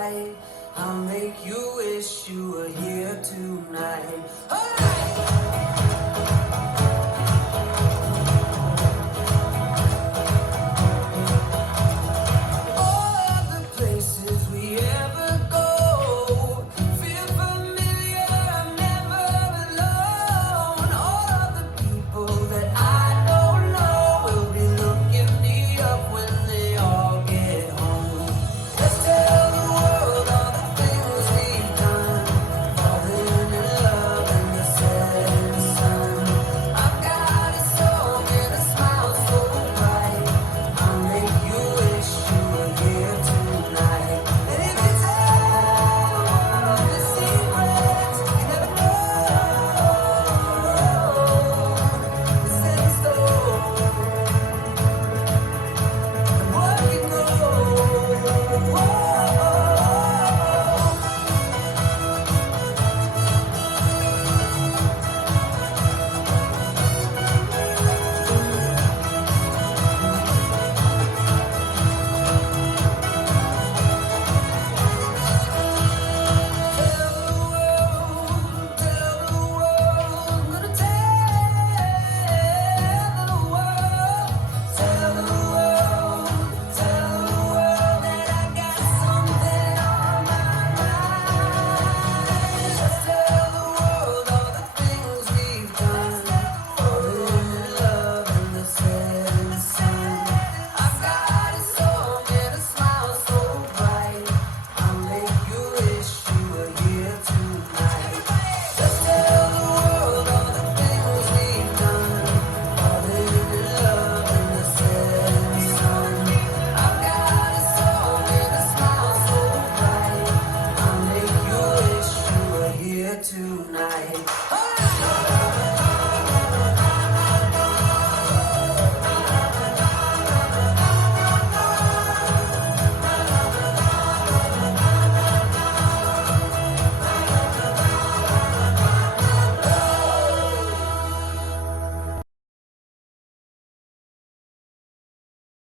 bright. I'll make you wish you were here tonight.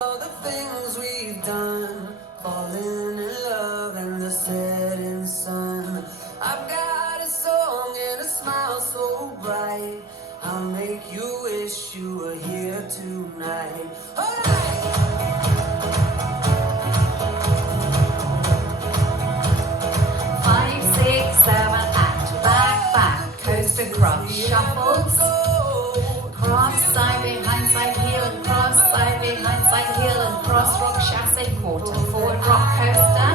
All the things we've done, falling in love in the setting sun. I've got a song and a smile so bright. I'll make you wish you were here tonight. Alright! 5, 6, 7, and back, coast across, shuffles, cross, side, behind, side, heel, and cross, side, behind, side, heel, and cross, rock, chasse, quarter, forward, rock, coaster,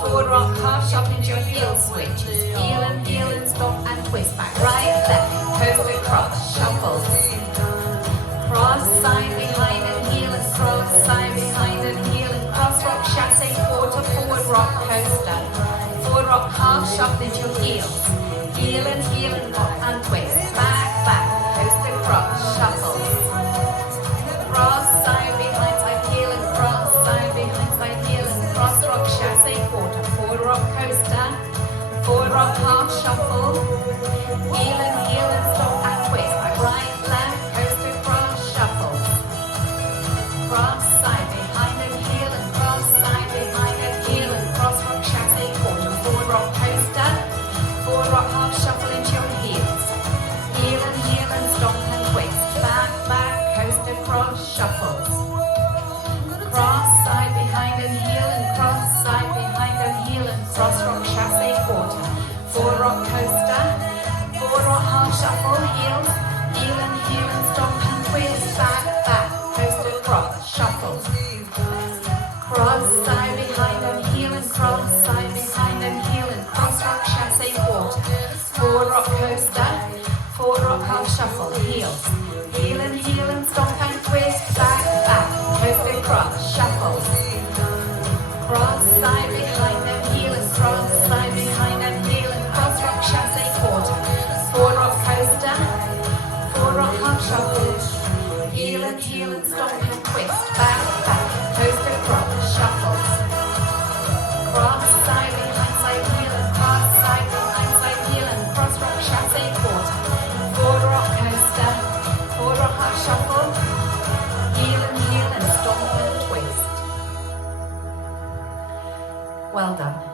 forward, rock, half, shop into your heel switches, heel, and stop, and twist, back, right, left, coast across, shuffles, cross, side, behind, and heel, and cross, side, behind, and heel, and cross, rock, chasse, quarter, forward, rock, coaster, forward, rock, half, shop into your heels, heel, and rock, and twist, back, coast across, shuffles, cross, side, behind, side, heel, and cross, side, behind, side, heel, and cross, rock, chasse, quarter, forward, rock, coaster, forward, rock, half, shuffle, heel, and stop, and twist, back, right, left, coast across, shuffles, cross, side, behind, and heel, and cross, side, behind, and heel, and cross, rock, chasse, quarter, forward, rock, coaster, forward, rock, half, shuffle into your heels, heel, and stop, and twist, back, coast across, shuffles, cross, side, behind, and heel, and cross, side, behind, and heel, and cross, rock, chasse, quarter, forward, rock, coaster, forward, rock, half, shuffle, heels, heel, and stop, and twist, back, coast across, shuffles, cross, side, behind, and heel, and cross, side, behind, and heel, and cross, rock, chasse, quarter, forward, rock, coaster, forward, rock, half, shuffle, heels, heel, and stop, and twist, back, coast across, shuffles, cross, side, behind, and heel, and cross, side, behind, and heel, and cross, rock, chasse, quarter, forward, rock, coaster, forward, rock, half, shuffle, heel, and stop, and twist, back, coast across, shuffles, cross, side, behind, side, heel, and cross, side, behind, side, heel, and cross, rock, chasse, quarter, forward, rock, coaster, forward, rock, half, shuffle, heel, and stop, and twist. Well done.